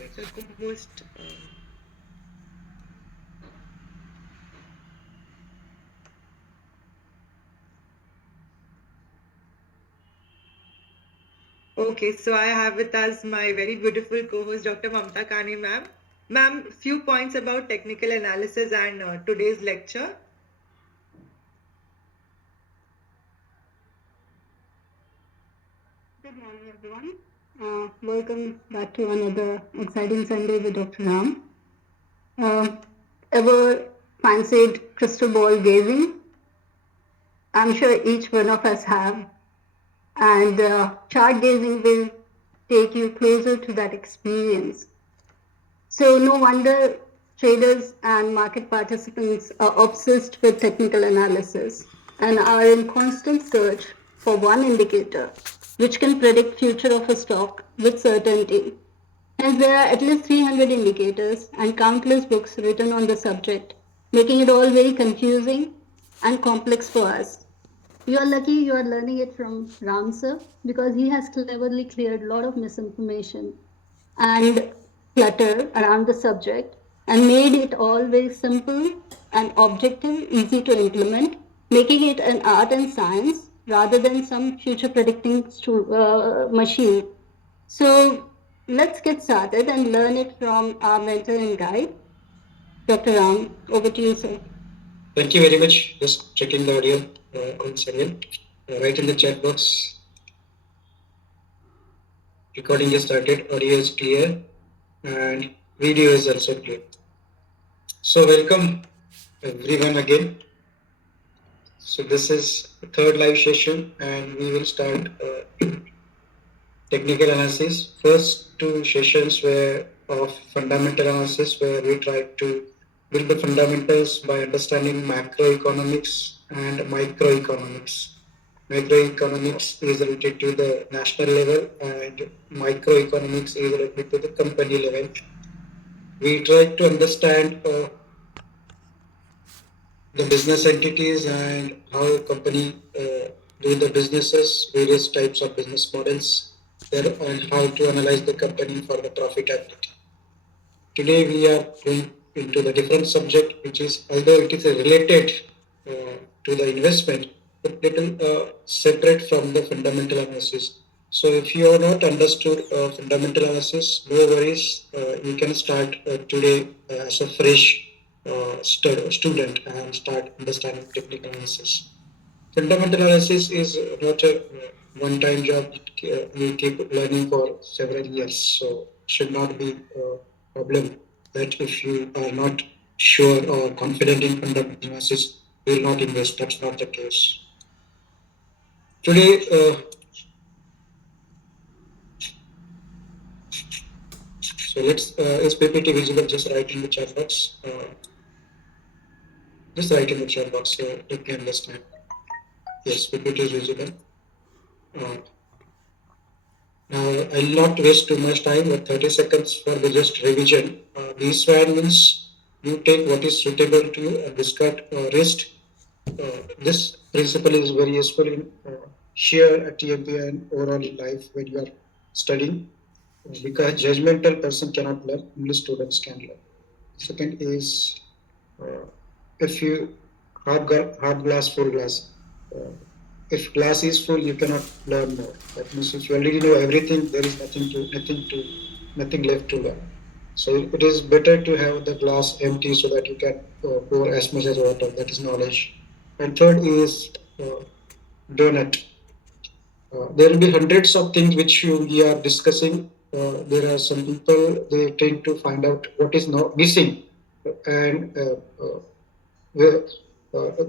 So co-host. Okay, so I have with us my very beautiful co-host, Dr. Mamta Kani, ma'am. Ma'am, few points about technical analysis and today's lecture. Good morning, everyone. Welcome back to another exciting Sunday with Dr. Ram. Uh, Ever fancied crystal ball gazing? I'm sure each one of us have. And chart gazing will take you closer to that experience. So, no wonder traders and market participants are obsessed with technical analysis and are in constant search for one indicator which can predict future of a stock with certainty. Hence, there are at least 300 indicators and countless books written on the subject, making it all very confusing and complex for us. You are lucky you are learning it from Ram sir because he has cleverly cleared a lot of misinformation and clutter around the subject and made it all very simple and objective, easy to implement, making it an art and science rather than some future predicting machine. So let's get started and learn it from our mentor and guide, Dr. Ram. Over to you, sir. Thank you very much. Just checking the audio once again. Right in the chat box. Recording is started. Audio is clear, and video is also clear. So welcome everyone again. So this is the third live session, and we will start technical analysis. First two sessions were of fundamental analysis, where we tried to build the fundamentals by understanding macroeconomics and microeconomics. Macroeconomics is related to the national level, and microeconomics is related to the company level. We tried to understand the business entities and how a company do the businesses, various types of business models there, and how to analyze the company for the profitability. Today we are going into the different subject, which is, although it is related to the investment, but little separate from the fundamental analysis. So if you are not understood fundamental analysis, no worries. You can start today as a fresh student and start understanding technical analysis. Fundamental analysis is not a one-time job. You keep learning for several years, so should not be a problem that if you are not sure or confident in fundamental analysis, you will not invest. That's not the case. Today, so let's, is PPT visible? Just write in the chat box. Just write in the chat box so you can understand. Yes, PPT is visible. Uh, Now, I'll not waste too much time, but 30 seconds for the just revision. This one means you take what is suitable to you and discard rest. This principle is very useful in here at TMP and overall in life when you are studying, because judgmental person cannot learn, only students can learn. Second is uh, if you half glass, full glass. Uh, if glass is full, you cannot learn more. That means if you already know everything, there is nothing left to learn. So it is better to have the glass empty so that you can pour as much as water. That is knowledge. And third is donut. There will be hundreds of things which we are discussing. There are some people they tend to find out what is not missing, and where,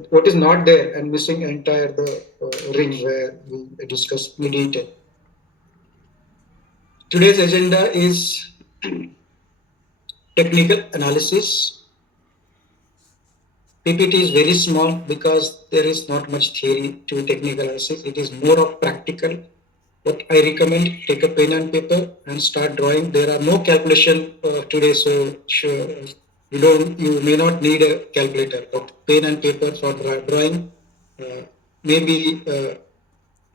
what is not there, and missing entire the ring where we discuss in detail. Today's agenda is technical analysis. PPT is very small because there is not much theory to technical analysis. It is more of practical. What I recommend, take a pen and paper and start drawing. There are no calculation today, so sure, you may not need a calculator, but pen and paper for drawing. Maybe there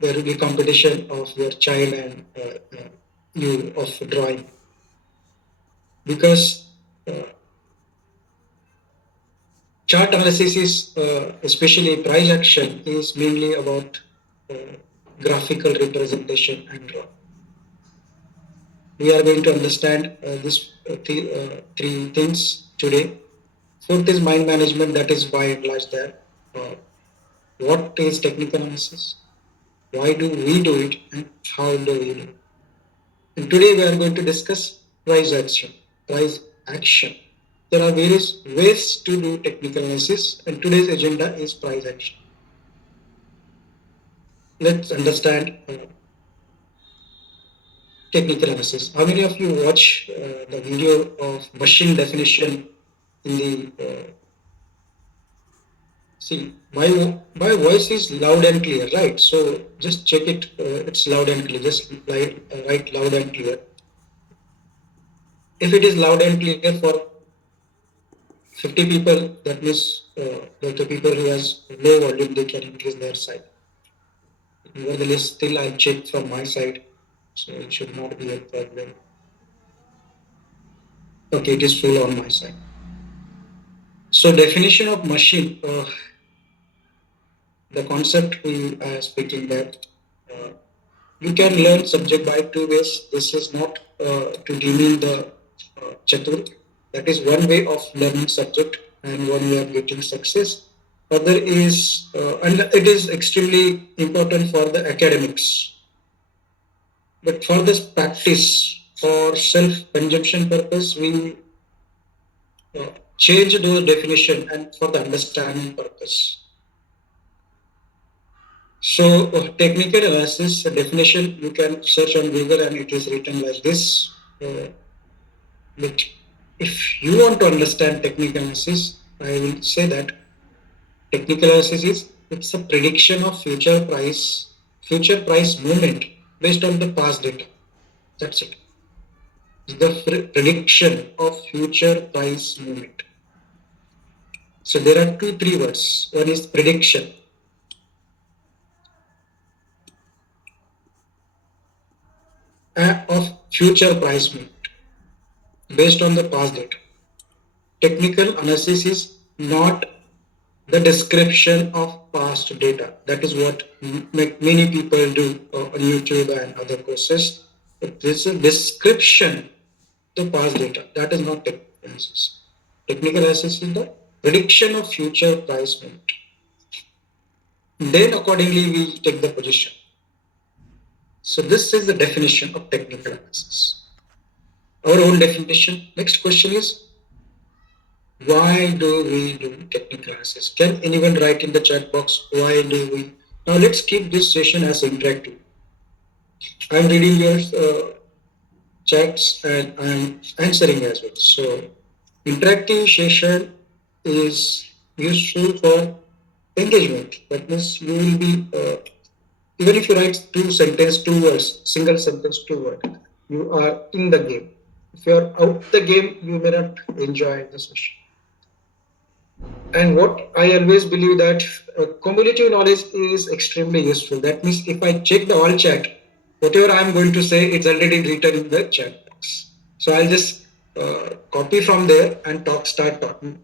will be competition of your child and you of drawing. because chart analysis is, especially price action, is mainly about graphical representation and draw. We are going to understand these three things today. Fourth is mind management, that is by and large there. What is technical analysis? Why do we do it and how do we do it? And today we are going to discuss price action. Price action. There are various ways to do technical analysis, and today's agenda is price action. Let's understand technical analysis. How many of you watch the video of machine definition in the see, my voice is loud and clear, right? So just check it. It's loud and clear. Just write loud and clear. If it is loud and clear for 50 people, that means the people who has low volume, they can increase their side. Nevertheless, still I check from my side, so it should not be a problem. Okay, it is full on my side. So definition of machine, the concept we are speaking that you can learn subject by two ways. This is not to demean the chatur. That is one way of learning subject and one way of getting success. Other is, and it is extremely important for the academics. But for this practice, for self-consumption purpose, we change those definition and for the understanding purpose. So technical analysis definition, you can search on Google and it is written like this. But if you want to understand technical analysis, I will say that technical analysis is, it's a prediction of future price movement based on the past data. That's it. It's the prediction of future price movement. So there are three words. One is prediction. Of future price movement based on the past data. Technical analysis is not the description of past data. That is what many people do on YouTube and other courses. But this is a description of the past data. That is not technical analysis. Technical analysis is the prediction of future price movement. Then accordingly we take the position. So this is the definition of technical analysis. Our own definition. Next question is, why do we do technical analysis? Can anyone write in the chat box, why do we? Now let's keep this session as interactive. I'm reading your chats and I'm answering as well. So interactive session is useful for engagement. That means you will be even if you write two words, single sentence, two words, you are in the game. If you are out the game, you may not enjoy the session. And what I always believe that cumulative knowledge is extremely useful. That means if I check the all chat, whatever I'm going to say, it's already written in the chat box. So I'll just copy from there and start talking.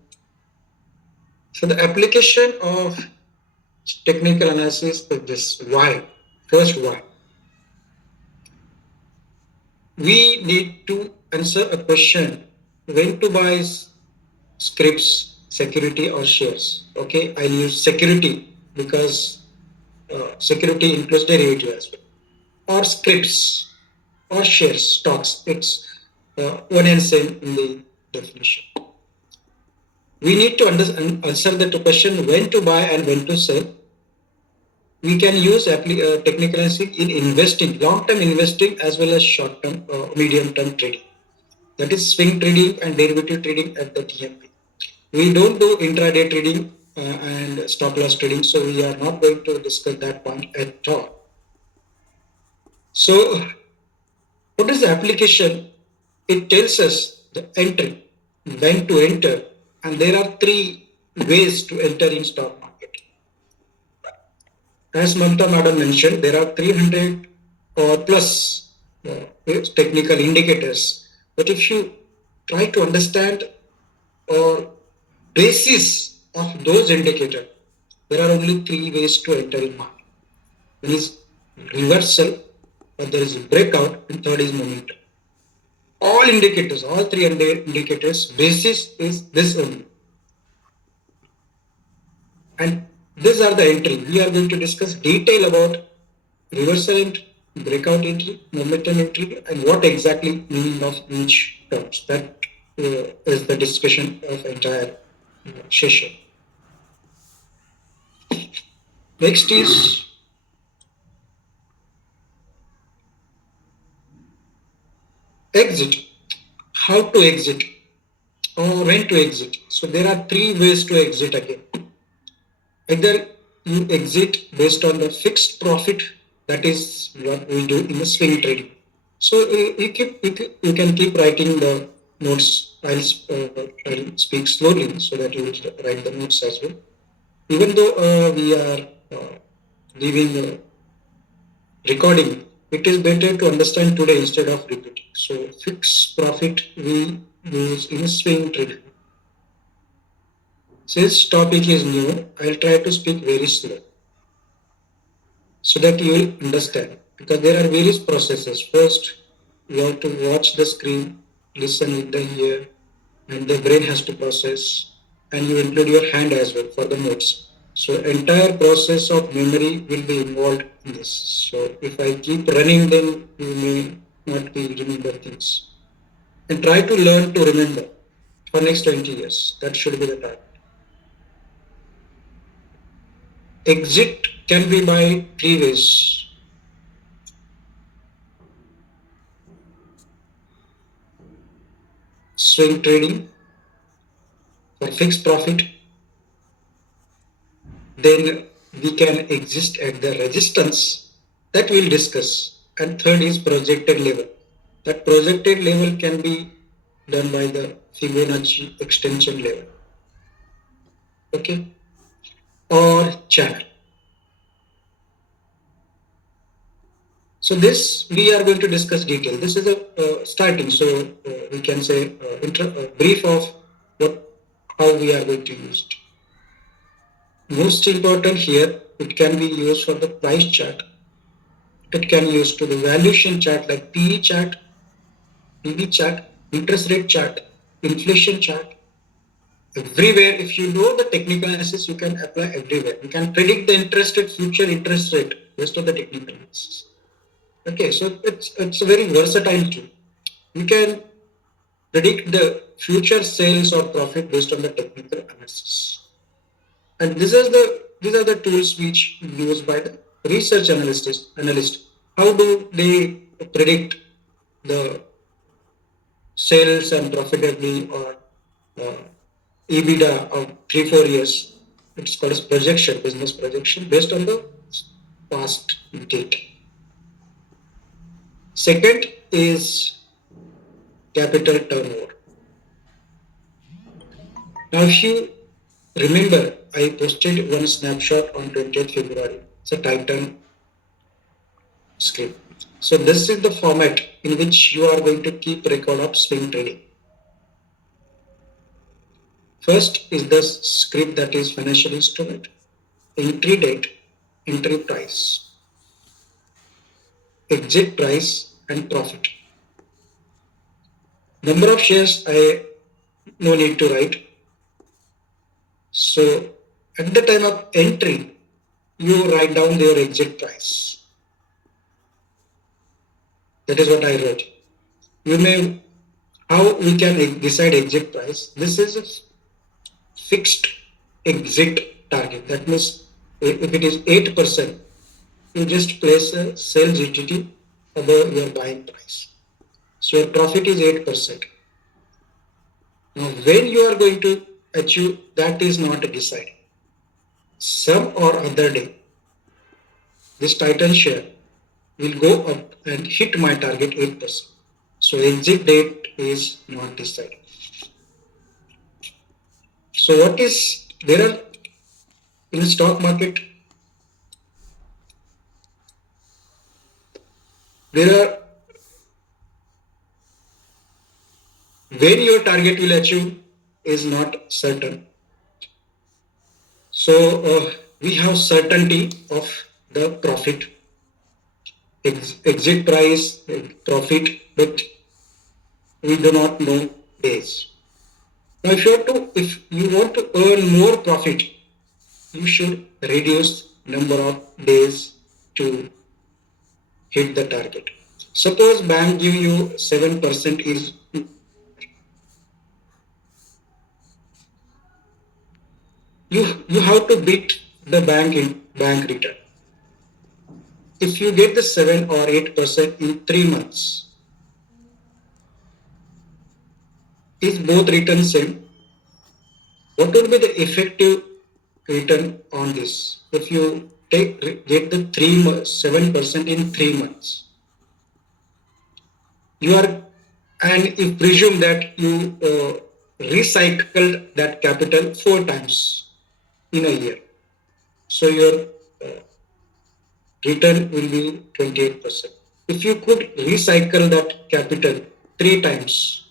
So the application of technical analysis is this. Why? First, why? We need to answer a question: when to buy scripts, security or shares? Okay, I'll use security because security includes derivative as well. Or scripts or shares, stocks. It's one and same in the definition. We need to answer that question: when to buy and when to sell. We can use technical analysis in investing, long-term investing as well as short-term, medium-term trading. That is swing trading and derivative trading at the TMP. We don't do intraday trading and stop loss trading, so we are not going to discuss that point at all. So, what is the application? It tells us the entry, when to enter, and there are three ways to enter in stock market. As Mamta Madam mentioned, there are 300 or plus technical indicators. But if you try to understand or basis of those indicators. There are only three ways to enter in market. One is reversal, or there is breakout, and third is momentum. All indicators, all three indicators, basis is this only. And these are the entry. We are going to discuss detail about reversal entry, breakout entry, momentum entry, and what exactly meaning of each terms. That is the discussion of entire session. Next is exit. How to exit or when to exit. So there are three ways to exit again. Either you exit based on the fixed profit, that is what we do in the swing trading. So you can keep writing the notes. I'll speak slowly so that you will write the notes as well. Even though we are giving recording, it is better to understand today instead of repeating. So fixed profit we use in swing trading. Since topic is new, I'll try to speak very slow so that you will understand, because there are various processes. First, you have to watch the screen, listen with the ear, and the brain has to process, and you include your hand as well for the notes. So entire process of memory will be involved in this. So if I keep running, then you may not be remember things. And try to learn to remember for next 20 years. That should be the target. Exit can be by three ways. Swing trading for fixed profit, then we can exist at the resistance that we'll discuss. And third is projected level. That projected level can be done by the Fibonacci extension level. Okay? Or channel. So this we are going to discuss detail. This is a starting. So we can say brief of how we are going to use it. Most important here, it can be used for the price chart. It can be used to the valuation chart like PE chart, PB chart, interest rate chart, inflation chart. Everywhere, if you know the technical analysis, you can apply everywhere. You can predict the interest rate, future interest rate based on the technical analysis. Okay, so it's a very versatile tool. You can predict the future sales or profit based on the technical analysis. And these are the tools which used by the research analyst. How do they predict the sales and profitability or EBITDA of 3-4 years? It's called as projection, business projection based on the past data. Second is capital turnover. Now, if you remember, I posted one snapshot on 20th February. It's a Titan script. So this is the format in which you are going to keep record of swing trading. First is the script that is financial instrument, entry date, entry price, exit price, and profit. Number of shares I no need to write. So at the time of entry, you write down your exit price. That is what I wrote. You may, how we can decide exit price? This is a fixed exit target. That means if it is 8%, you just place a sell GTT above your buying price. So your profit is 8%. Now when you are going to achieve, that is not decided. Some or other day, this Titan share will go up and hit my target 8%. So exit date is not decided. So what is, there are in the stock market, there when your target will achieve is not certain. So we have certainty of the profit, exit price, profit, but we do not know days. Now, if you want to earn more profit, you should reduce number of days to hit the target. Suppose bank give you 7% is you have to beat the bank return. If you get the 7 or 8% in 3 months, is both return same? What would be the effective return on this? If you get the 7% in 3 months, you are, and if presume that you recycled that capital 4 times in a year, so your return will be 28%. If you could recycle that capital 3 times,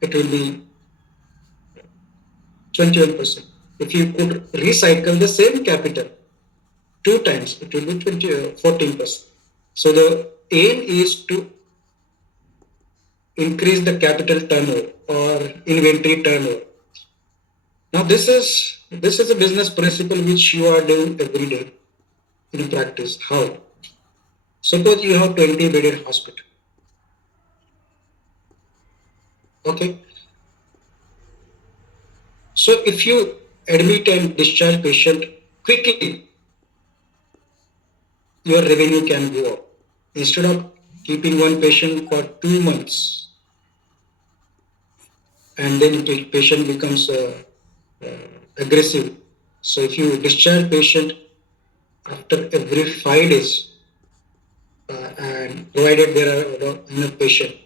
it will be 21%. If you could recycle the same capital 2 times, it will be 14%. So the aim is to increase the capital turnover or inventory turnover. Now this is a business principle which you are doing every day in practice. How? Suppose you have 20-bedded hospital. Okay. So if you admit and discharge patient quickly, your revenue can go up. Instead of keeping one patient for 2 months and then the patient becomes aggressive. So if you discharge patient after every 5 days and provided there are enough patient,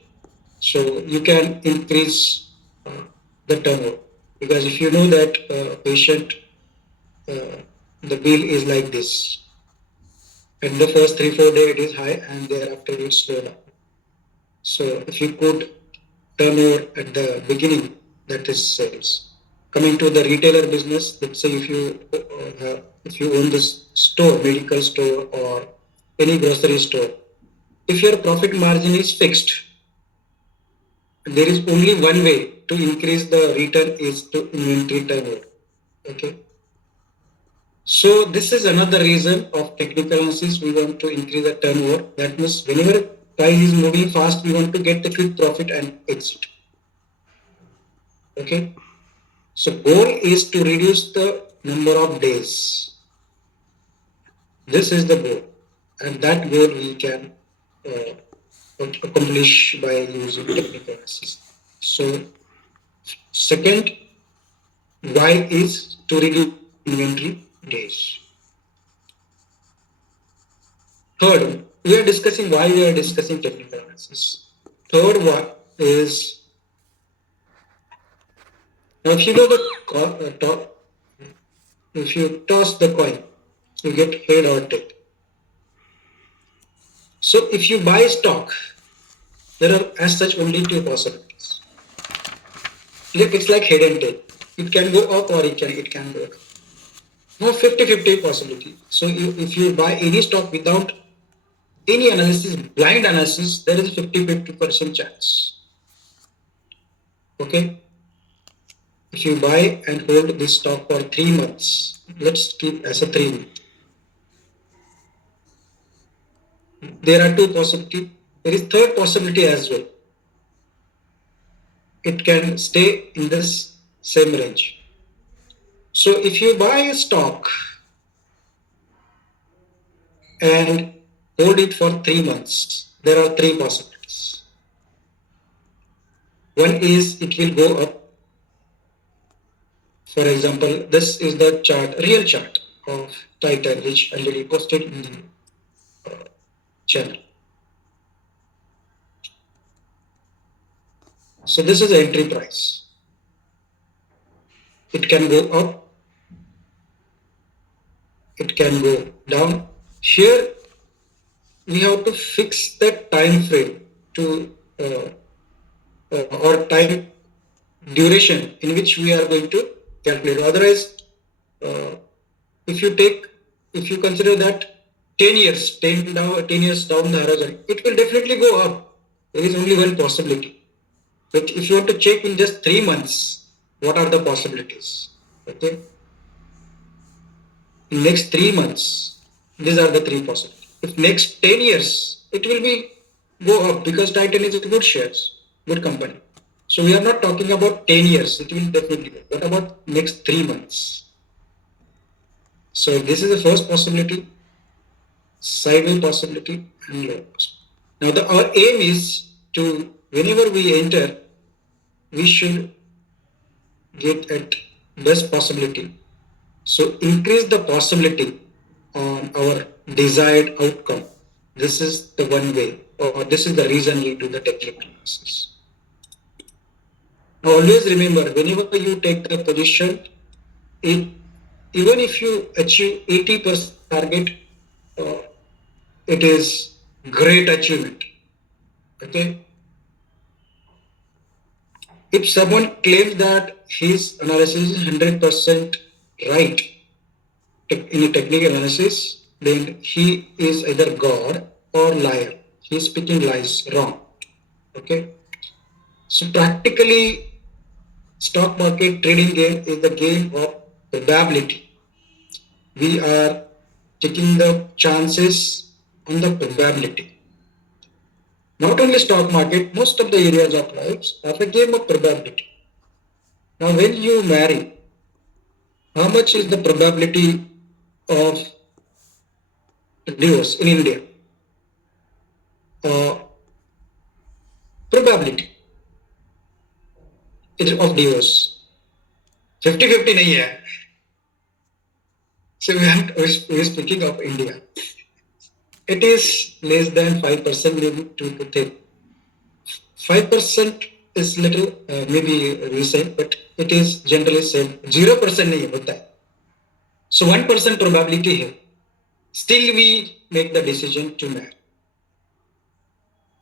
so you can increase the turnover. Because if you know that patient, the bill is like this, in the first 3-4 days it is high and thereafter it slow down. So if you could turn over at the beginning, that is sales. Coming to the retailer business, let's say if you own this store, medical store or any grocery store, if your profit margin is fixed, there is only one way to increase the return is to inventory turnover. Okay. So this is another reason of technical analysis. We want to increase the turnover. That means whenever price is moving fast, we want to get the quick profit and exit. Okay. So goal is to reduce the number of days. This is the goal, and that goal we can accomplish by using technical analysis. So second, why is to reduce inventory days. Third, we are discussing why we are discussing technical analysis. Third one is, now if you know the if you toss the coin, you get head or tail. So if you buy stock, there are as such only 2 possibilities. It's like head and tail. It can go up or it can go down. No 50-50 possibility. So if you buy any stock without any analysis, blind analysis, there is a 50% chance. Okay. If you buy and hold this stock for 3 months, let's keep as a 3 month. There are 2 possibilities. There is third possibility as well. It can stay in this same range. So if you buy a stock and hold it for 3 months, there are 3 possibilities. One is it will go up. For example, this is the chart, real chart of Titan, which already posted in the channel. So this is the entry price. It can go up. It can go down. Here we have to fix the time frame to or time duration in which we are going to calculate. Otherwise, uh, if you consider that 10 years, 10 years down the horizon, it will definitely go up. There is only one possibility. But if you want to check in just 3 months, what are the possibilities? Okay. In next 3 months, these are the three possibilities. If next 10 years, it will be go up because Titan is a good shares, good company. So we are not talking about 10 years. It will definitely go. What about next 3 months? So this is the first possibility, sideways possibility, and low possibility. Now our aim is to, whenever we enter, we should get at best possibility. So increase the possibility on our desired outcome. This is the one way, or this is the reason we do the technical analysis. Now always remember, whenever you take the position, even if you achieve 80% target, uh, it is great achievement. Okay. If someone claims that his analysis is 100% right in a technical analysis, then he is either God or liar. He is speaking lies, wrong. Okay. So practically, stock market trading game is the game of probability. We are taking the chances on the probability. Not only stock market, most of the areas of life are a game of probability. Now, when you marry, how much is the probability of divorce in India? Probability of divorce 50-50 नहीं है. So we are speaking of India. It is less than 5%, maybe 2 to 3. 5% is little, maybe we say, but it is generally same. 0% नहीं होता है. So 1% probability है. Still we make the decision to marry.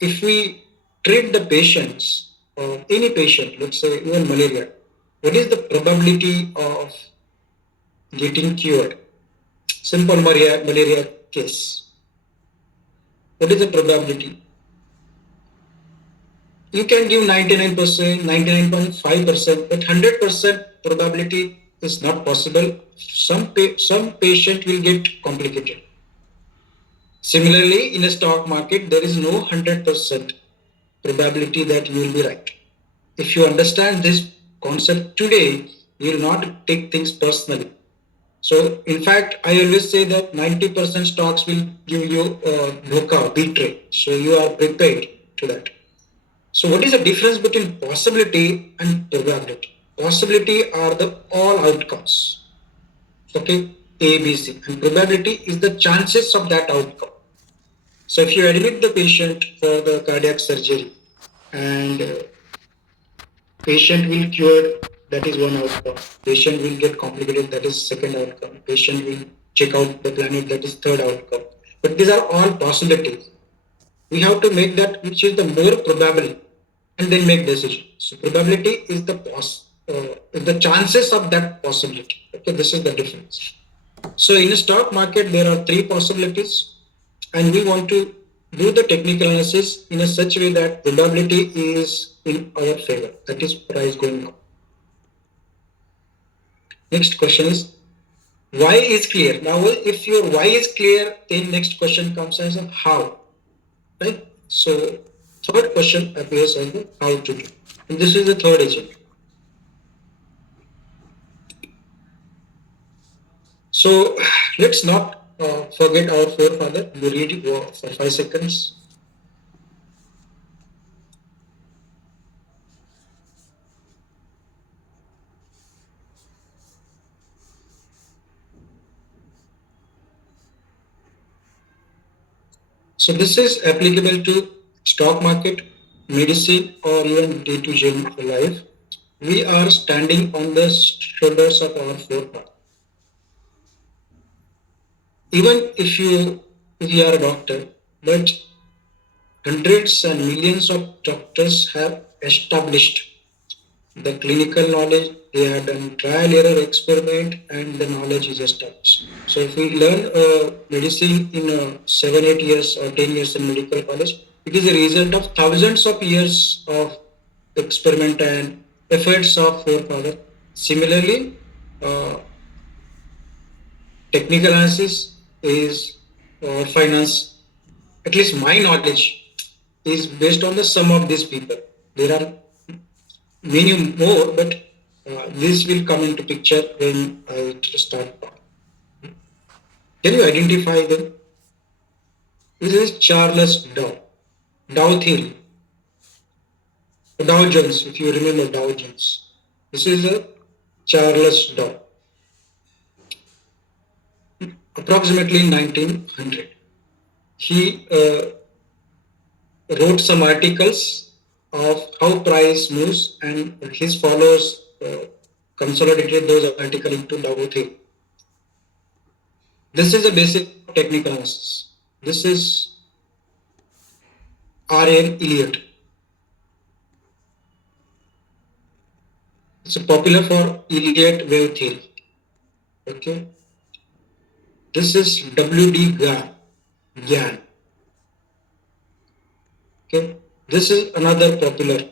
If we treat the patients, or any patient, let's say even malaria, what is the probability of getting cured? Simple malaria case. What is the probability? You can give 99%, 99.5%, but 100% probability is not possible. Some patient will get complicated. Similarly, in a stock market, there is no 100% probability that you will be right. If you understand this concept today, you will not take things personally. So, in fact, I always say that 90% stocks will give you dhoka, betray. So, you are prepared to that. So, what is the difference between possibility and probability? Possibility are the all outcomes. Okay, A, B, C. And probability is the chances of that outcome. So, if you admit the patient for the cardiac surgery and patient will cure, that is one outcome. Patient will get complicated, that is second outcome. Patient will check out the planet, that is third outcome. But these are all possibilities. We have to make that which is the more probable and then make decision. So probability is the chances of that possibility. Okay, this is the difference. So in a stock market, there are three possibilities, and we want to do the technical analysis in a such way that probability is in our favor. That is price going up. Next question is why is clear. Now, if your why is clear, then next question comes as a how. Right? So third question appears as the how to do. And this is the third agent. So let's not forget our forefather. We read it for 5 seconds. So this is applicable to stock market, medicine, or even day-to-day life. We are standing on the shoulders of our forefathers. Even if you are a doctor, but hundreds and millions of doctors have established the clinical knowledge, they have done trial error experiment, and the knowledge is established. So if we learn medicine in 7, 8 years or 10 years in medical college, it is a result of thousands of years of experiment and efforts of forefathers. Similarly, technical analysis is finance, at least my knowledge is based on the sum of these people. There are many more, but this will come into picture when I start talking. Can you identify them? This is Charles Dow, Dow theory, Dow Jones, if you remember Dow Jones. This is a Charles Dow, approximately in 1900. He wrote some articles of how price moves, and his followers consolidated those articles into Dow theory. This is a basic technical analysis. This is R.M. Elliott. It's popular for Elliott wave theory. Okay. This is W.D. Gyan. Okay. This is another popular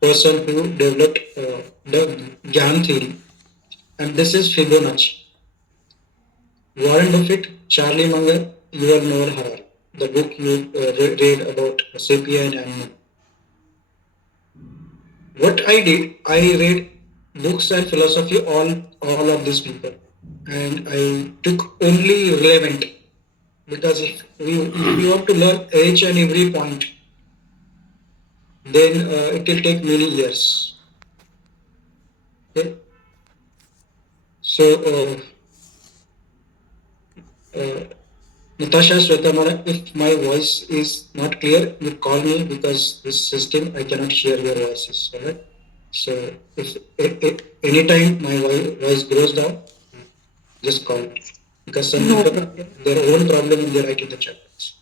person who developed the Gyan theory. And this is Fibonacci. Warren Buffett, Charlie Munger, Yuval Noah Harari. The book you read about sapien animal. What I did, I read books and philosophy all of these people, and I took only relevant, because if you want to learn each and every point, then it will take many years. Okay. So Natasha, Shwetamara, if my voice is not clear, you call me, because this system I cannot hear your voices. Alright. So if anytime my voice goes down, just call me, because some people their own problem and they write in the chat box.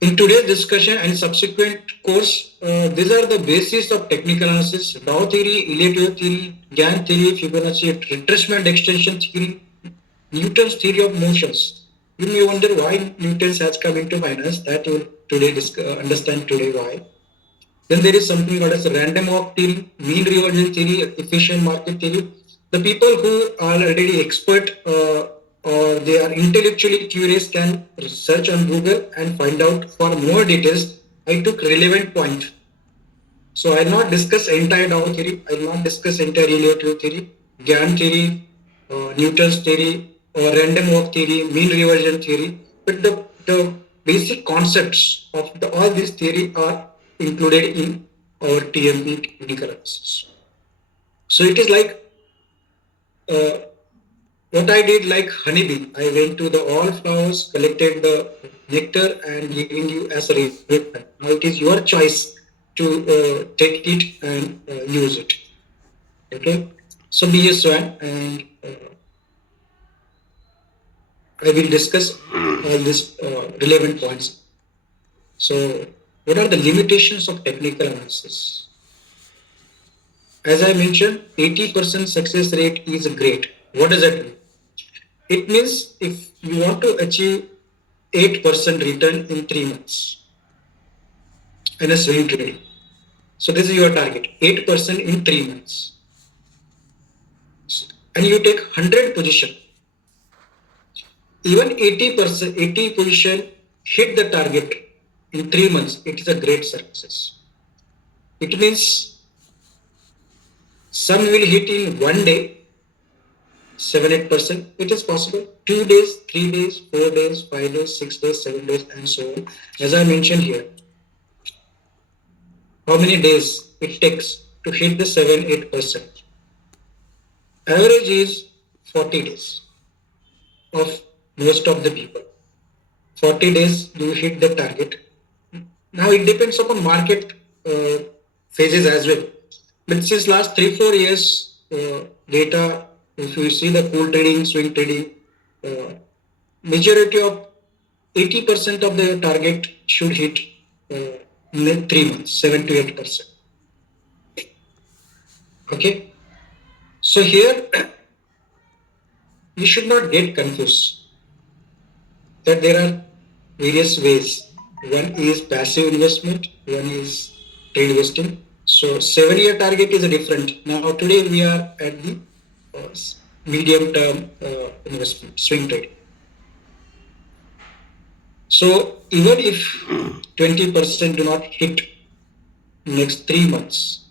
In today's discussion and subsequent course, these are the basis of technical analysis: Dow theory, Elliott wave theory, Gyan theory, Fibonacci retracement extension theory, Newton's theory of motions. You may wonder why Newton has come into finance. That you will today understand today why. Then there is something called as random walk theory, mean reversion theory, efficient market theory. The people who are already expert or they are intellectually curious can search on Google and find out for more details. I took relevant point. So I will not discuss entire Dow theory. I will not discuss entire Elliott wave theory, Gyan theory, Newton's theory, or random walk theory, mean reversion theory. But the basic concepts of all these theory are included in our TMP technical analysis. So it is like what I did, like honeybee. I went to the all flowers, collected the nectar, and giving you as a reward. Now it is your choice to take it and use it. Okay. So be a swan, and I will discuss all these relevant points. So, what are the limitations of technical analysis? As I mentioned, 80% success rate is great. What does that mean? It means if you want to achieve 8% return in 3 months in a swing trading, so this is your target, 8% in 3 months, and you take 100 position. Even 80%, 80 position hit the target in 3 months, it is a great success. It means some will hit in 1 day, 7-8%. It is possible. 2 days, 3 days, 4 days, 5 days, 6 days, 7 days, and so on. As I mentioned here, how many days it takes to hit the 7-8%? Average is 40 days of most of the people. 40 days you hit the target. Now it depends upon market phases as well. But since last 3-4 years data, if you see the pool trading, swing trading, majority of 80% of the target should hit in 3 months, 7 to 8%. Okay. So here you should not get confused that there are various ways. One is passive investment, one is trade investing. So 7-year target is a different. Now today we are at the medium term investment, swing trade. So even if 20% do not hit next 3 months,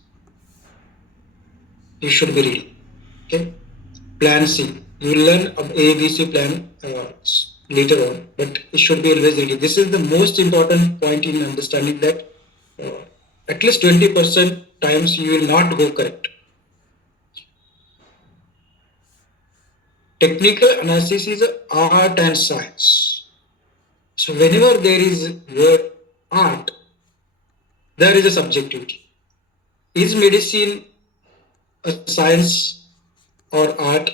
you should be ready. Okay. Plan C. You will learn ABC plan later on, but it should be always ready. This is the most important point in understanding that at least 20% times you will not go correct. Technical analysis is art and science. So whenever there is word art, there is a subjectivity. Is medicine a science or art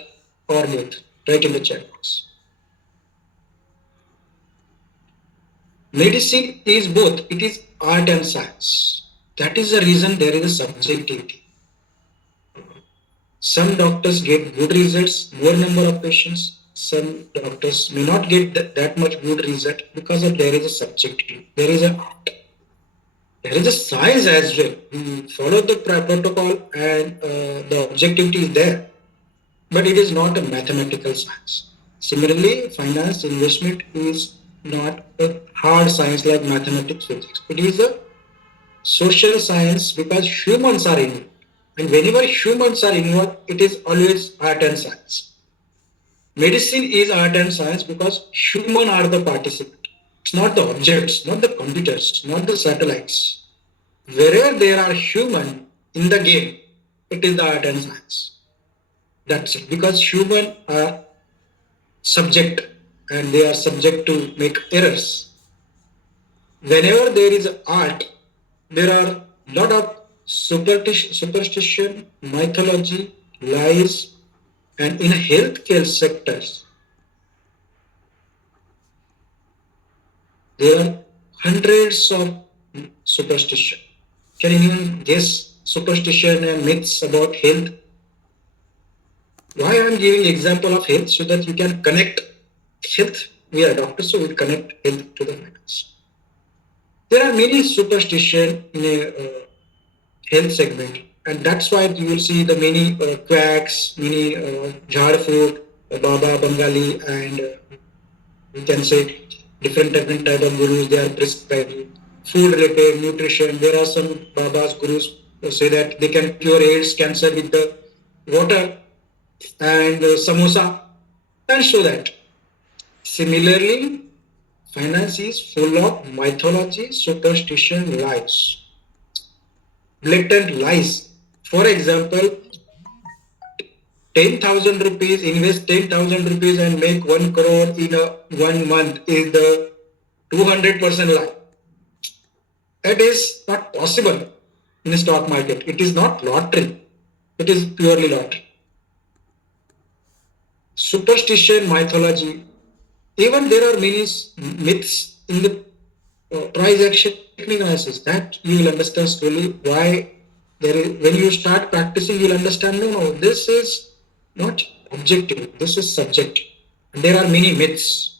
or both? Write in the chat box. Medicine is both. It is art and science. That is the reason there is a subjectivity. Some doctors get good results, more number of patients. Some doctors may not get that much good result because of there is a subjectivity. There is a art. There is a science as well. We follow the protocol and the objectivity is there, but it is not a mathematical science. Similarly, finance investment is not a hard science like mathematics, physics. It is a social science because humans are involved. And whenever humans are involved, it is always art and science. Medicine is art and science because humans are the participant. It's not the objects, not the computers, not the satellites. Wherever there are humans in the game, it is the art and science. That's it. Because humans are subject and they are subject to make errors. Whenever there is art, there are a lot of superstition, mythology, lies, and in healthcare sectors, there are hundreds of superstition. Can anyone guess superstition and myths about health? Why I am giving example of health so that you can connect health. We are doctors, so we connect health to the finance. There are many superstition in a health segment, and that's why you will see the many quacks, many jhar fruit, Baba Bengali, and we can say different type of gurus. They are prescribing food related nutrition. There are some Babas gurus who say that they can cure AIDS, cancer with the water and samosa, and show that. Similarly, finance is full of mythology, superstition, lies, blatant lies. For example, 10,000 rupees, invest 10,000 rupees and make 1 crore in a 1 month is the 200% lie. That is not possible in the stock market. It is not lottery. It is purely lottery. Superstition, mythology. Even there are many myths in the price action technique analysis that you will understand slowly why there is. When you start practicing, you will understand. No, this is not objective. This is subjective. And there are many myths.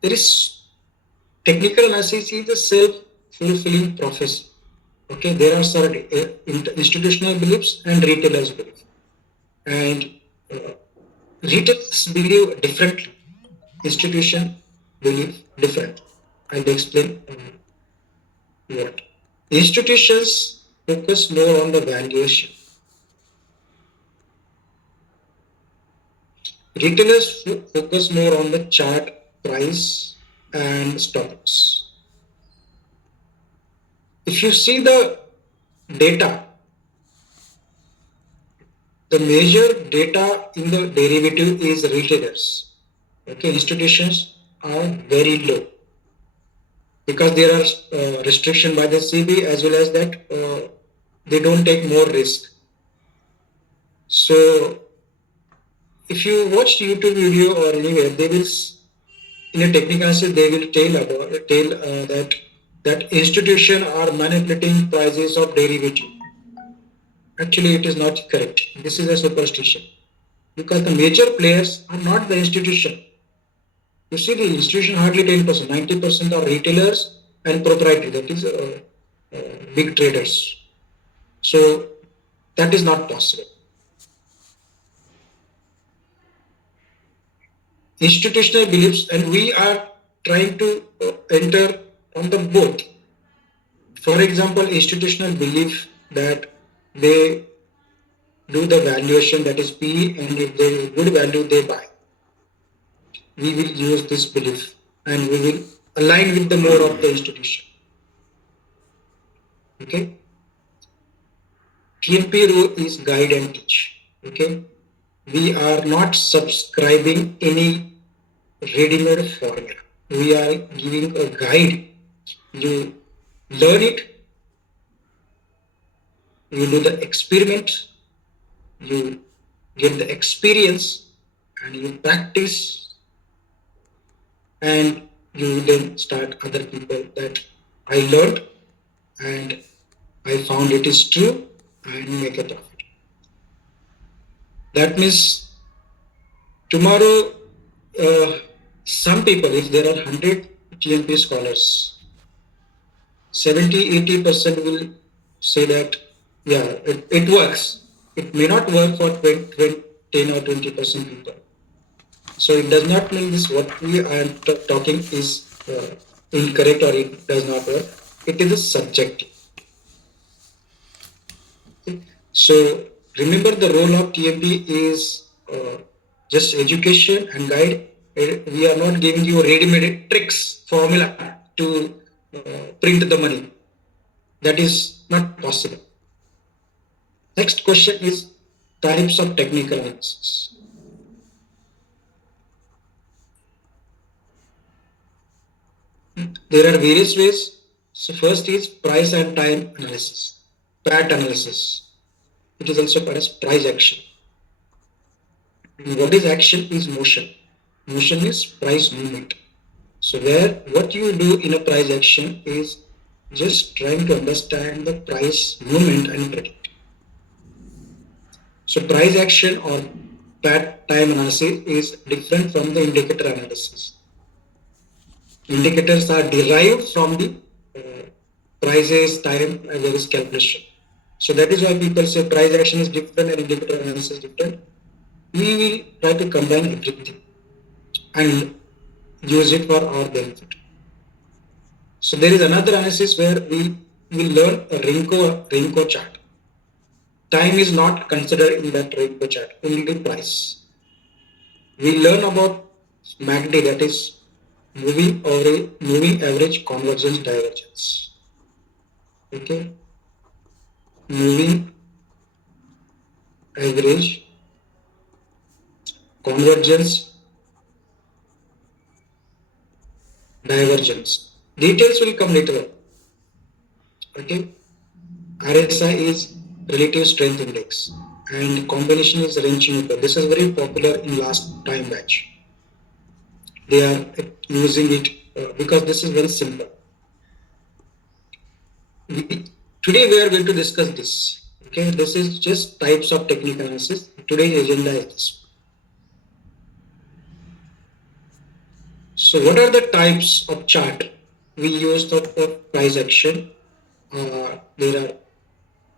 There is technical analysis is a self-fulfilling prophecy. Okay, there are certain institutional beliefs and retailers' beliefs. And retailers believe differently. Institution believe different. I'll explain what. Institutions focus more on the valuation. Retailers focus more on the chart, price, and stocks. If you see the data, the major data in the derivative is retailers. Okay, institutions are very low because there are restriction by the SEBI as well as that they don't take more risk. So if you watch YouTube video or anywhere, they will in a technical analysis, they will tell that institution are manipulating prices of derivative. Actually, it is not correct. This is a superstition because the major players are not the institution. You see, the institution hardly 10%, 90% are retailers and proprietary, that is big traders. So that is not possible. Institutional beliefs, and we are trying to enter on the both. For example, institutional belief that they do the valuation, that is P, and if there is good value, they buy. We will use this belief and we will align with the more of the institution. Okay. TMP rule is guide and teach. Okay. We are not subscribing any ready-made formula. We are giving a guide. You learn it, you do the experiment, you get the experience, and you practice, and you then start other people that I learned and I found it is true and make a profit. That means tomorrow, some people, if there are 100 TMP scholars, 70-80% will say that, yeah, it works. It may not work for 10 or 20% people. So it does not mean this what we are talking is incorrect or it does not work. It is a subjective. Okay. So remember, the role of TMP is just education and guide. We are not giving you ready-made tricks, formula to print the money. That is not possible. Next question is types of technical analysis. There are various ways. So first is price and time analysis, PAT analysis. It is also called as price action. And what is action is motion. Motion is price movement. So what you do in a price action is just trying to understand the price movement and predict. So price action or PAT time analysis is different from the indicator analysis. Indicators are derived from the prices, time, and various calculation. So that is why people say price action is different and indicator analysis is different. We will try to combine everything and use it for our benefit. So there is another analysis where we will learn a Renko chart. Time is not considered in that Renko chart, only price. We learn about MACD, that is moving average convergence divergence. Okay, moving average convergence divergence. Details will come later on. Okay, RSI is relative strength index and combination is range unifier. This is very popular in last time batch. They are using it because this is very simple. Today we are going to discuss this. Okay, this is just types of technical analysis. Today's agenda is this. So what are the types of chart we use for price action? There are,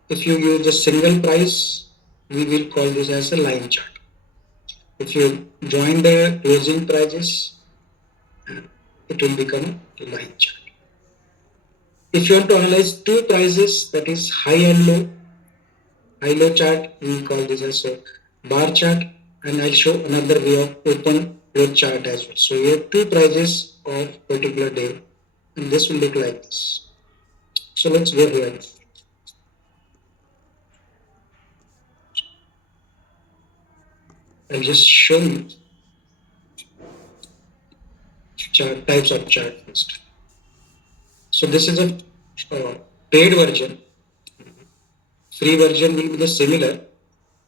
if you use a single price, we will call this as a line chart. If you join the closing prices, it will become a line chart. If you want to analyze two prices, that is high and low chart, we will call this as a bar chart, and I'll show another way of open flow chart as well. So we have two prices of particular day, and this will look like this. So let's go here. I'll just show you types of chart first. So this is a paid version. Free version will be the similar,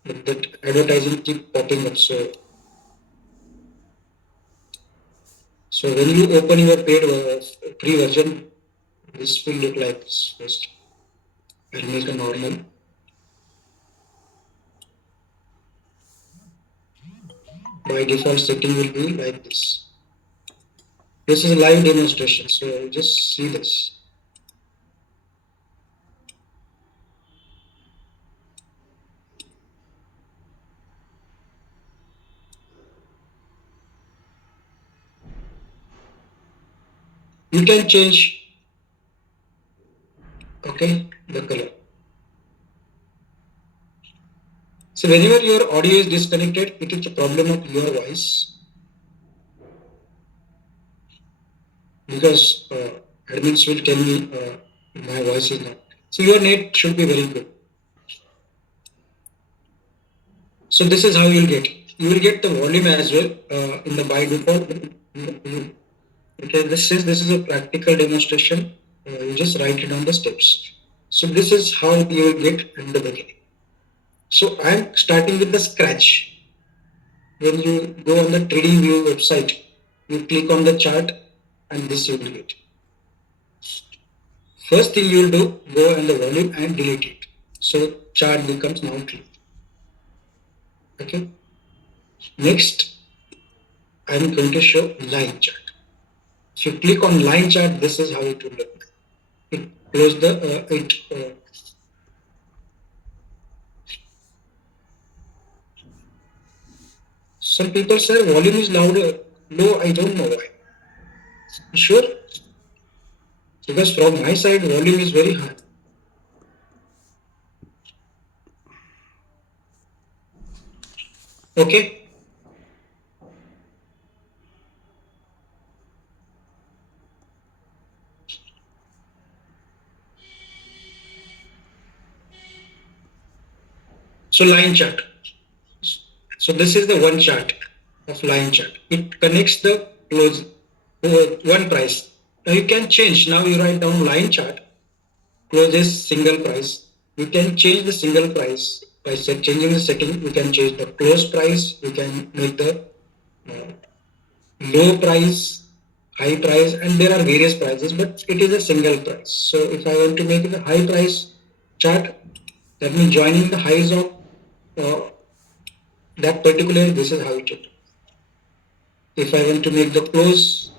but that advertising keep popping up. So So when you open your paid free version, this will look like this. First, I'll make a normal. By default setting will be like this. This is a live demonstration, so just see this. You can change, okay, the color. So whenever your audio is disconnected, it is a problem of your voice, because admins will tell me my voice is not. So your net should be very good. So this is how you'll get. You will get the volume as well in the by default. Okay, this is a practical demonstration. You just write it on the steps. So this is how you will get in the beginning. So I'm starting with the scratch. When you go on the TradingView website, you click on the chart and this you will get. First thing you will do, go on the volume and delete it. So chart becomes now clean. Okay. Next, I'm going to show line chart. If you click on line chart, this is how it will look. It close the some people say volume is louder. No, I don't know why. Sure, because from my side volume is very high. Okay. So line chart. So this is the one chart of line chart. It connects the close one price. Now you can change. Now you write down line chart, closes single price. You can change the single price by changing the setting. You can change the close price. You can make the low price, high price, and there are various prices, but it is a single price. So if I want to make it a high price chart, that means joining the highs of that particular, this is how it is. If I want to make the close,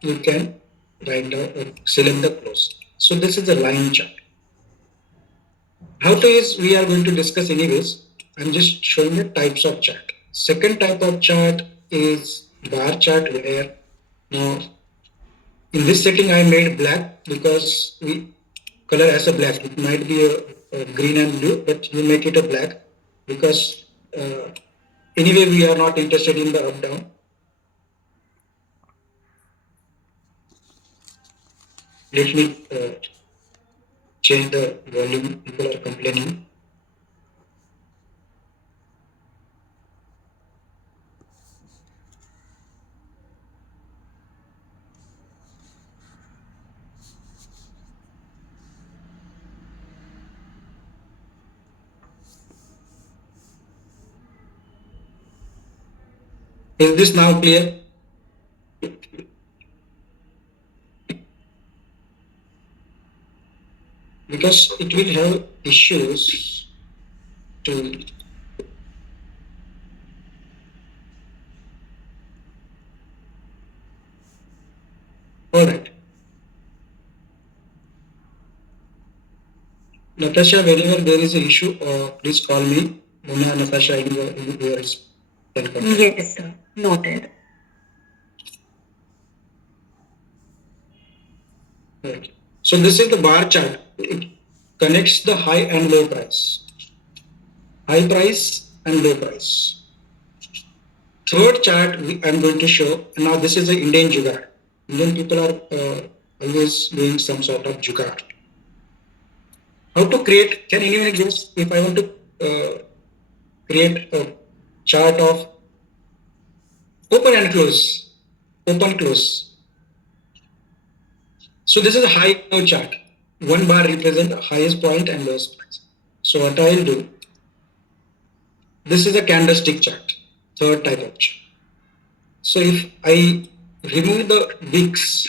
you can write down, select the close. So this is a line chart. How to is we are going to discuss anyways. I'm just showing the types of chart. Second type of chart is bar chart, where now in this setting I made black because we color as a black. It might be a green and blue, but you make it a black because anyway we are not interested in the up down. Let me change the volume. People are complaining. Is this now clear? Because it will have issues to all right. Natasha, whenever there is an issue, please call me. Mona, Natasha, anywhere is welcome. Yes, sir. Noted. Right. So this is the bar chart. It connects the high and low price. High price and low price. Third chart I'm going to show. Now this is the Indian jugaad. Indian people are always doing some sort of jugaad. How to create? Can anyone guess if I want to create a chart of open and close, open close. So this is a high low chart. One bar represents highest point and lowest point. So what I will do, this is a candlestick chart, third type of chart. So if I remove the wicks,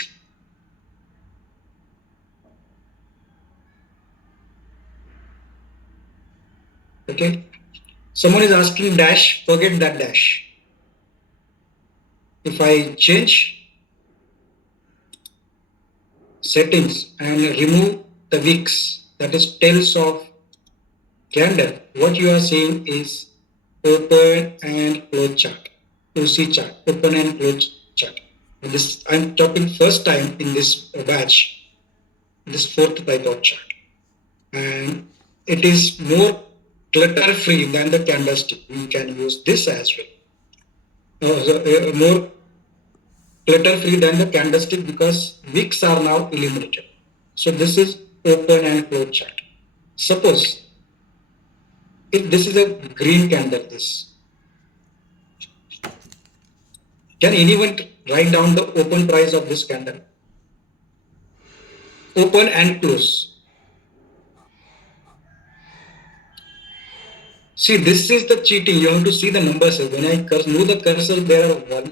okay, someone is asking dash, forget that dash. If I change settings and remove the wicks, that is tails of candle, what you are seeing is open and close chart, OC chart, open and close chart. And this I'm talking first time in this batch, this fourth type of chart, and it is more clutter free than the candlestick. You can use this as well. More clutter free than the candlestick because wicks are now eliminated. So this is open and close chart. Suppose if this is a green candle, this, can anyone write down the open price of this candle? Open and close. See, this is the cheating. You have to see the numbers. When I move the cursor, there are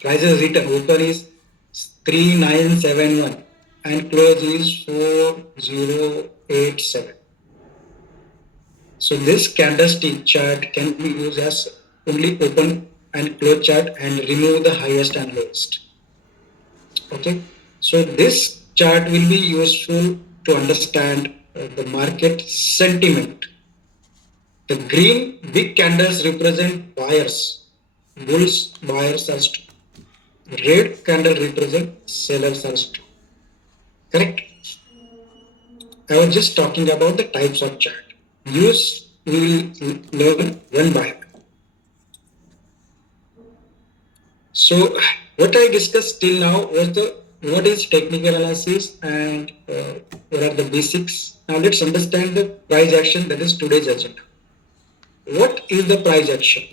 prices written. Open is 3971 and close is 4087. So this candlestick chart can be used as only open and close chart and remove the highest and lowest. Okay. So this chart will be useful to understand the market sentiment. The green big candles represent buyers. Bulls buyers are strong. Red candle represent sellers are strong. Correct? I was just talking about the types of chart. Use we will learn one by one. So what I discussed till now was what is technical analysis and what are the basics. Now let's understand the price action, that is today's agenda. What is the price action?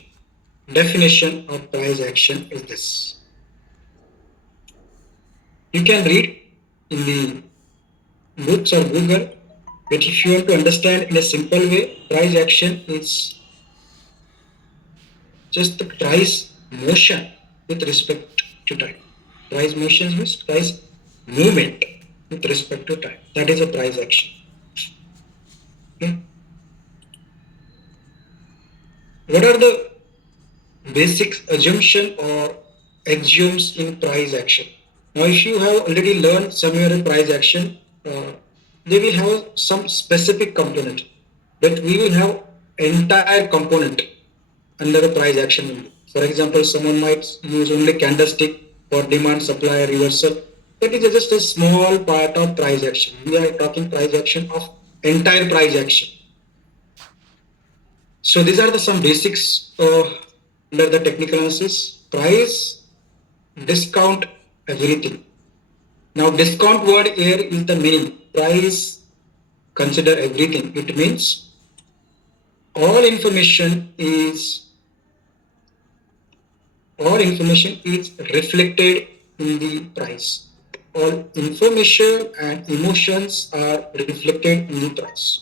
Definition of price action is this. You can read in the books or Google, but if you want to understand in a simple way, price action is just the price motion with respect to time. Price motion means price movement with respect to time. That is a price action. Okay. What are the basic assumption or axioms in price action? Now, if you have already learned somewhere in price action, they will have some specific component, but we will have entire component under the price action. For example, someone might use only candlestick for demand, supply, reversal. That is just a small part of price action. We are talking price action of entire price action. So these are some basics under the technical analysis. Price, discount, everything. Now discount word here is the meaning. Price, consider everything. It means all information is reflected in the price. All information and emotions are reflected in the price.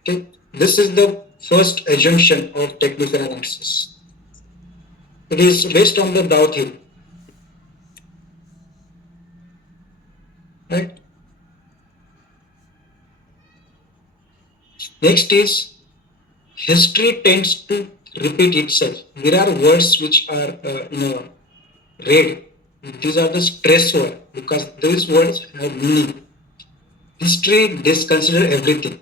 Okay, this is the first assumption of technical analysis. It is based on the Dow theory. Right? Next is history tends to repeat itself. There are words which are read. These are the stress words because these words have meaning. History disconsider everything.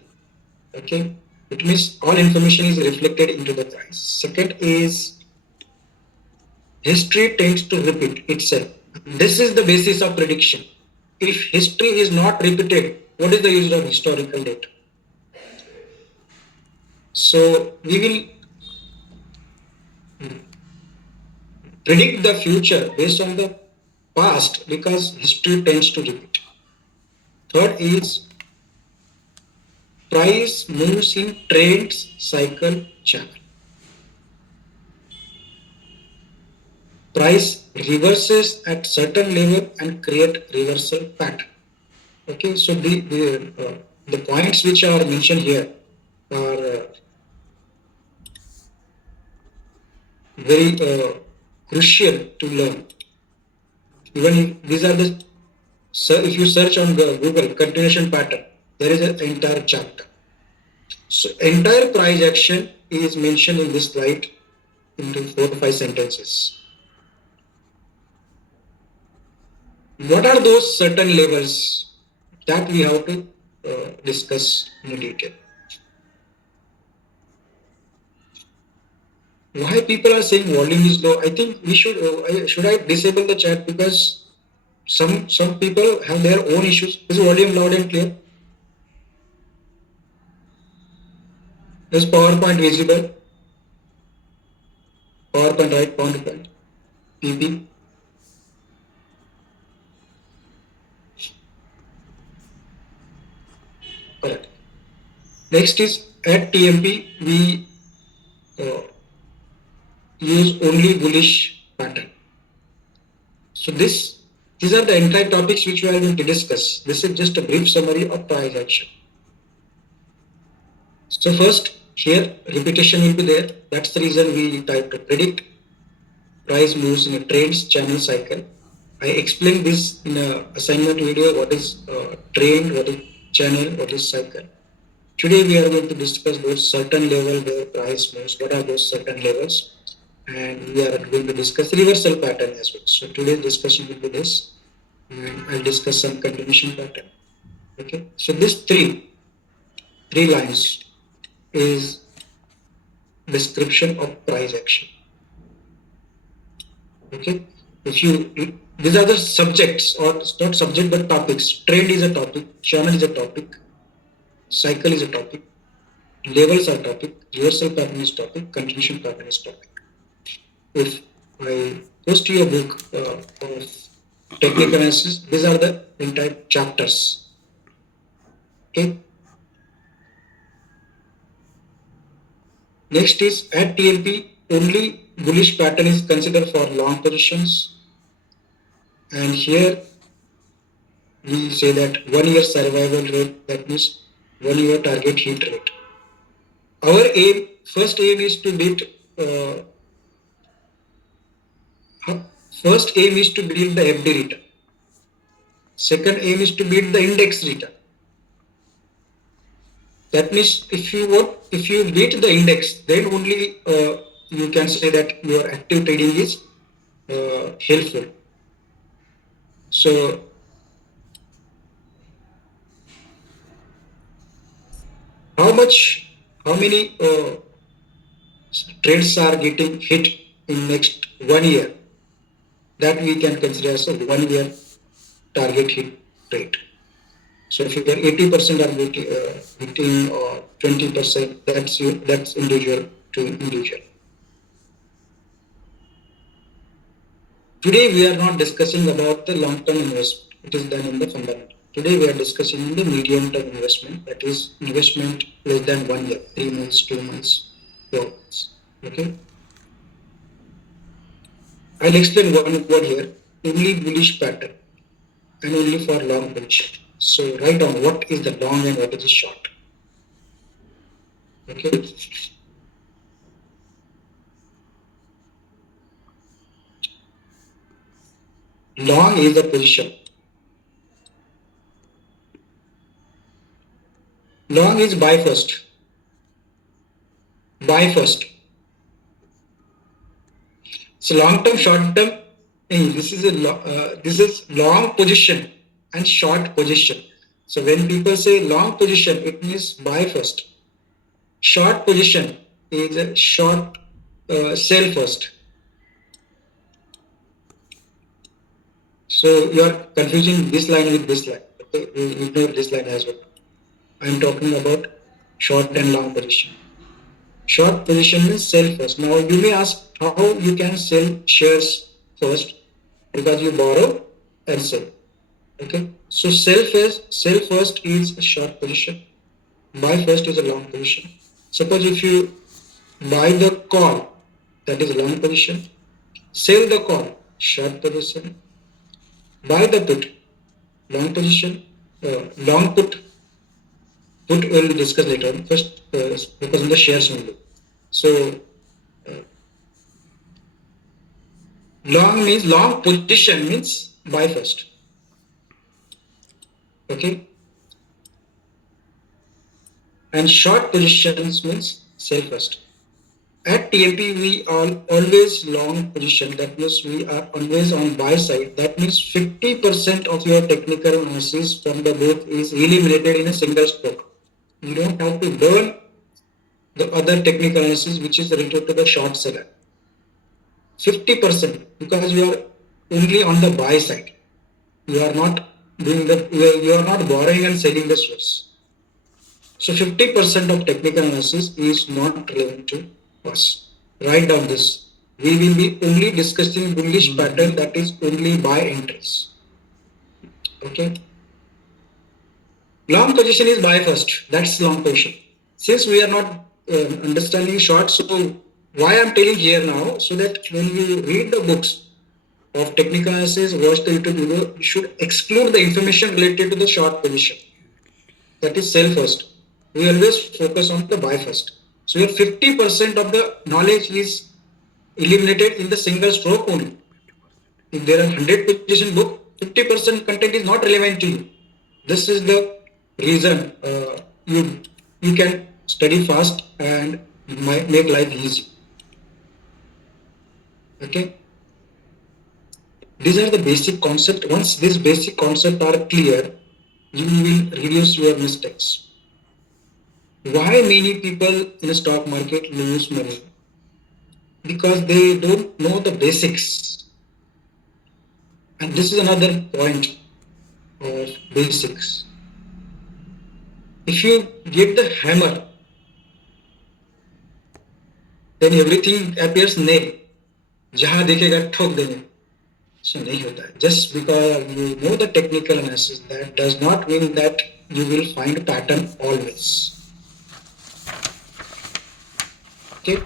Okay, it means all information is reflected into the price. Second is history tends to repeat itself. This is the basis of prediction. If history is not repeated, what is the use of historical data? So we will predict the future based on the past because history tends to repeat. Third is price moves in trends, cycle, channel. Price reverses at certain level and create reversal pattern. Okay, so the points which are mentioned here are very crucial to learn. Even if these are the, so if you search on Google continuation pattern, there is an entire chapter. So entire price action is mentioned in this slide into 4 to 5 sentences. What are those certain levels that we have to discuss in detail? Why people are saying volume is low? I think we should I disable the chat, because some people have their own issues. Is volume loud and clear? Is PowerPoint visible? PowerPoint, right? PowerPoint. PP. Correct. Next is at TMP we uh, use only bullish pattern. So these are the entire topics which we are going to discuss. This is just a brief summary of price action. So first, here repetition will be there. That's the reason we type to predict. Price moves in a trends channel cycle. I explained this in a assignment video. What is trend, what is channel, what is cycle. Today we are going to discuss those certain level where price moves. What are those certain levels? And we are going to discuss reversal pattern as well. So today's discussion will be this, and I'll discuss some continuation pattern. Okay. So this three lines is description of price action. Okay. If you, these are the subjects, or it's not subject but topics. Trend is a topic, channel is a topic, cycle is a topic, levels are topic, reversal pattern is topic, continuation pattern is topic. If I post you a book of technical analysis, these are the entire chapters. Okay. Next is at TMP, only bullish pattern is considered for long positions. And here we say that 1 year survival rate, that means 1 year target hit rate. Our aim, first aim is to beat, first aim is to beat the FD return. Second aim is to beat the index return. That means if you beat the index, then only you can say that your active trading is helpful. So how many trades are getting hit in next 1 year? That we can consider as a 1 year target hit rate. So if you get 80% are hitting or 20%, that's individual to individual. Today we are not discussing about the long-term investment. It is done in the fundamental. Today we are discussing the medium-term investment. That is investment less than 1 year, 3 months, 2 months, 4 months. Okay. I'll explain one word here. Only bullish pattern and only for long position. So write down what is the long and what is the short. Okay. Long is the position. Long is buy first. Buy first. So long term, short term. This is long position and short position. So when people say long position, it means buy first. Short position is a short sell first. So you are confusing this line with this line. Okay, you ignore this line as well. I am talking about short and long position. Short position means sell first. Now you may ask how you can sell shares first, because you borrow and sell. Okay, so sell first is a short position. Buy first is a long position. Suppose if you buy the call, that is long position. Sell the call, short position. Buy the put, long position. Long put will discuss later on. First, focus on the shares only. So long position means buy first. Okay. And short positions means sell first. At TMP, we are always long position. That means we are always on buy side. That means 50% of your technical analysis from the book is eliminated in a single stroke. You don't have to learn the other technical analysis which is related to the short seller. 50% because you are only on the buy side. You are not doing you are not borrowing and selling the shares. So 50% of technical analysis is not relevant to us. Write down this. We will be only discussing bullish pattern, that is only buy entries. Okay. Long position is buy first. That's long position. Since we are not understanding short, so why I'm telling here now, so that when you read the books of technical analysis, watch the YouTube video, you should exclude the information related to the short position. That is sell first. We always focus on the buy first. So your 50% of the knowledge is eliminated in the single stroke only. If there are 100 position book, 50% content is not relevant to you. This is the reason you can study fast and make life easy. Okay. These are the basic concepts. Once these basic concepts are clear, you will reduce your mistakes. Why many people in the stock market lose money? Because they don't know the basics. And this is another point of basics. If you give the hammer, then everything appears nail. जहां देखेगा ठोक देंगे. So नहीं होता है. Just because you know the technical analysis, that does not mean that you will find pattern always. Okay.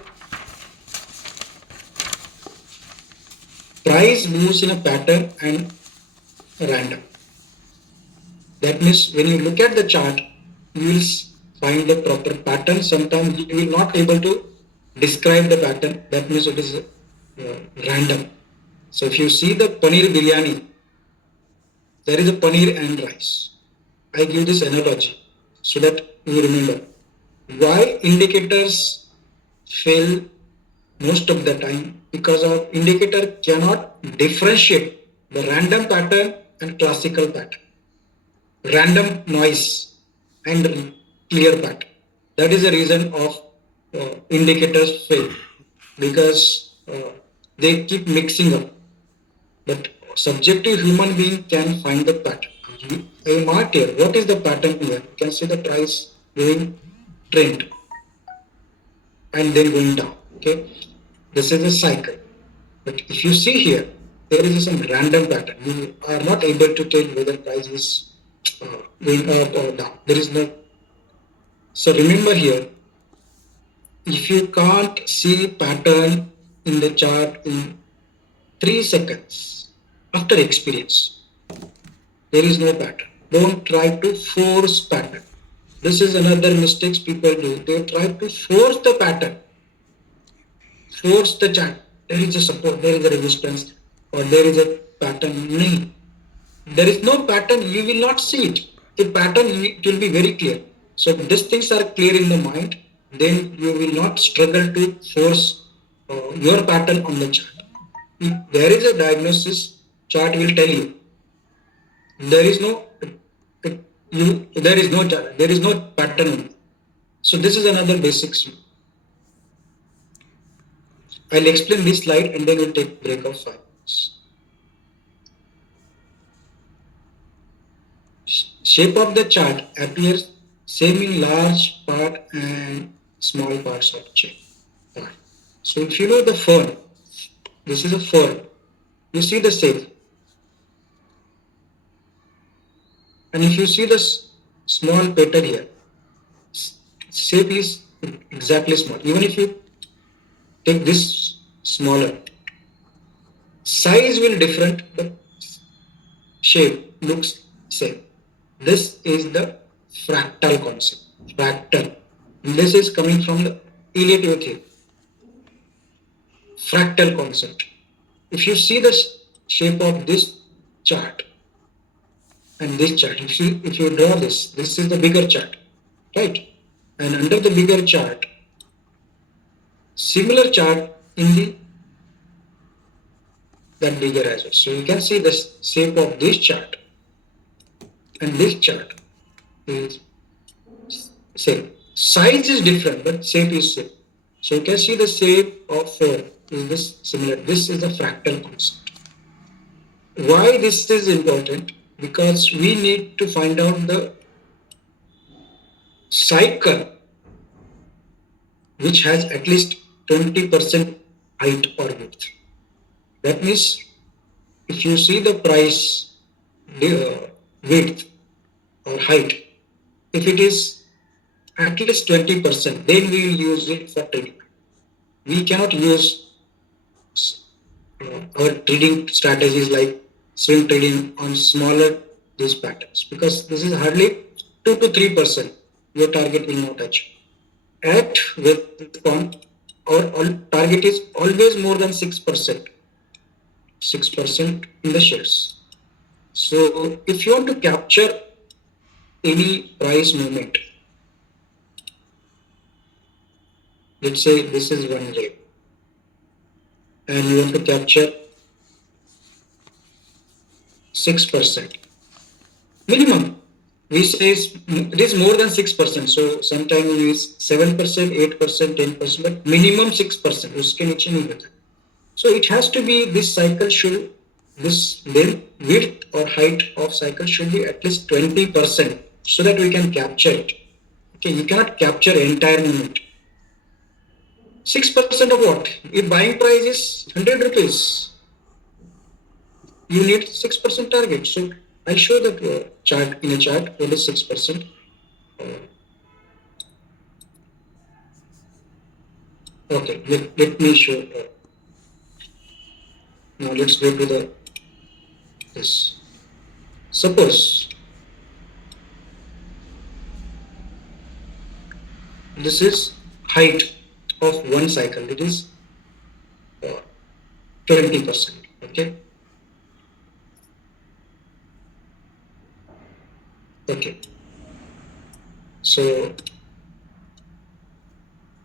Price moves in a pattern and random. That means when you look at the chart, you will find the proper pattern. Sometimes you will not able to describe the pattern. That means it is random. So if you see the paneer biryani, there is a paneer and rice. I give this analogy so that you remember. Why indicators fail most of the time? Because our indicator cannot differentiate the random pattern and classical pattern. Random noise and clear pattern. That is the reason of indicators fail, because they keep mixing up. But subjective human being can find the pattern. I mark here. What is the pattern here? You can see the price going trend and then going down. Okay, this is a cycle. But if you see here, there is some random pattern. You are not able to tell whether price is going up or down. There is no. So remember here, if you can't see pattern in the chart in 3 seconds after experience, there is no pattern. Don't try to force pattern. This is another mistake people do. They try to force the pattern. Force the chart. There is a support, there is a resistance, or there is a pattern. No. There is no pattern, you will not see it. The pattern, it will be very clear. So if these things are clear in the mind, then you will not struggle to force your pattern on the chart. If there is a diagnosis, chart will tell you. There is no chart, there is no pattern. So this is another basics. I'll explain this slide and then we'll take break of 5 minutes. Shape of the chart appears same in large part and small parts of chain. So if you know the fern, this is a fern. You see the shape. And if you see the small petal here, shape is exactly small. Even if you take this smaller, size will different, but shape looks same. This is the fractal concept. Fractal. And this is coming from the Elliott theory. Fractal concept. if you see the shape of this chart and this chart, if you draw this is the bigger chart, right? And under the bigger chart, similar chart in the that bigger as well. So you can see the shape of this chart and this chart is same. Size is different, but shape is same. So you can see the shape of 4 is this similar. This is the fractal concept. Why this is important? Because we need to find out the cycle which has at least 20% height or width. That means if you see the price width or height, if it is at least 20%, then we will use it for trading. We cannot use our trading strategies like swing trading on smaller these patterns, because this is hardly 2 to 3% your target will not touch. At Wipcon, our target is always more than 6%. 6% in the shares. So if you want to capture any price movement, let's say this is 1 day, and you want to capture 6% minimum. We say it is more than 6%. So sometimes we use 7%, 8%, 10%, but minimum 6%. उसके नीचे नहीं होता. So it has to be, this cycle should, this length, width or height of cycle should be at least 20% so that we can capture it. Okay, you cannot capture entire movement. 6% of what? If buying price is 100 rupees, you need 6% target. So I'll show the chart in a chart what is 6%. Okay, let me show. Now let's go to this. Suppose this is height of one cycle. It is 20%. Okay. Okay. So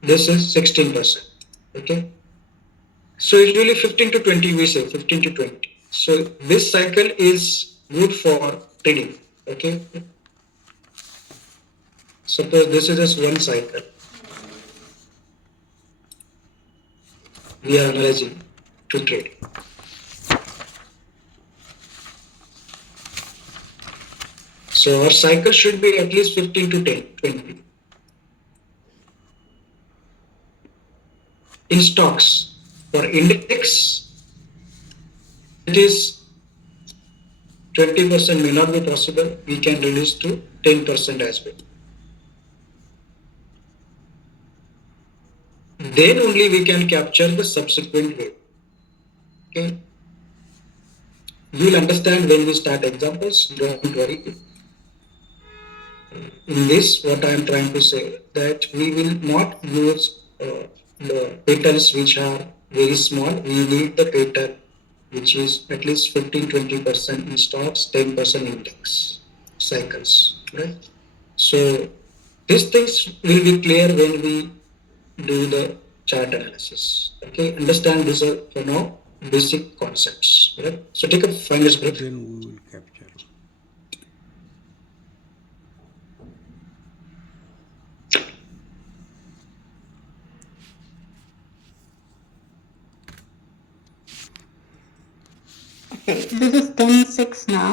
this is 16%. Okay. So usually 15 to 20 we say 15 to 20. So this cycle is good for trading. Okay. Suppose this is just one cycle. We are analyzing to trade. So our cycle should be at least 15 to 20. In stocks, for index, it is 20% may not be possible. We can reduce to 10% as well. Then only we can capture the subsequent wave. Okay. You will understand when we start examples. Don't worry. In this, what I am trying to say, that we will not use the patterns which are very small. We need the pattern which is at least 15-20% in stocks, 10% index cycles, right? So these things will be clear when we do the chart analysis. Okay, understand these are for now basic concepts, right? So take a 5 minutes break. Then we will capture. Okay, this is 10:06 now.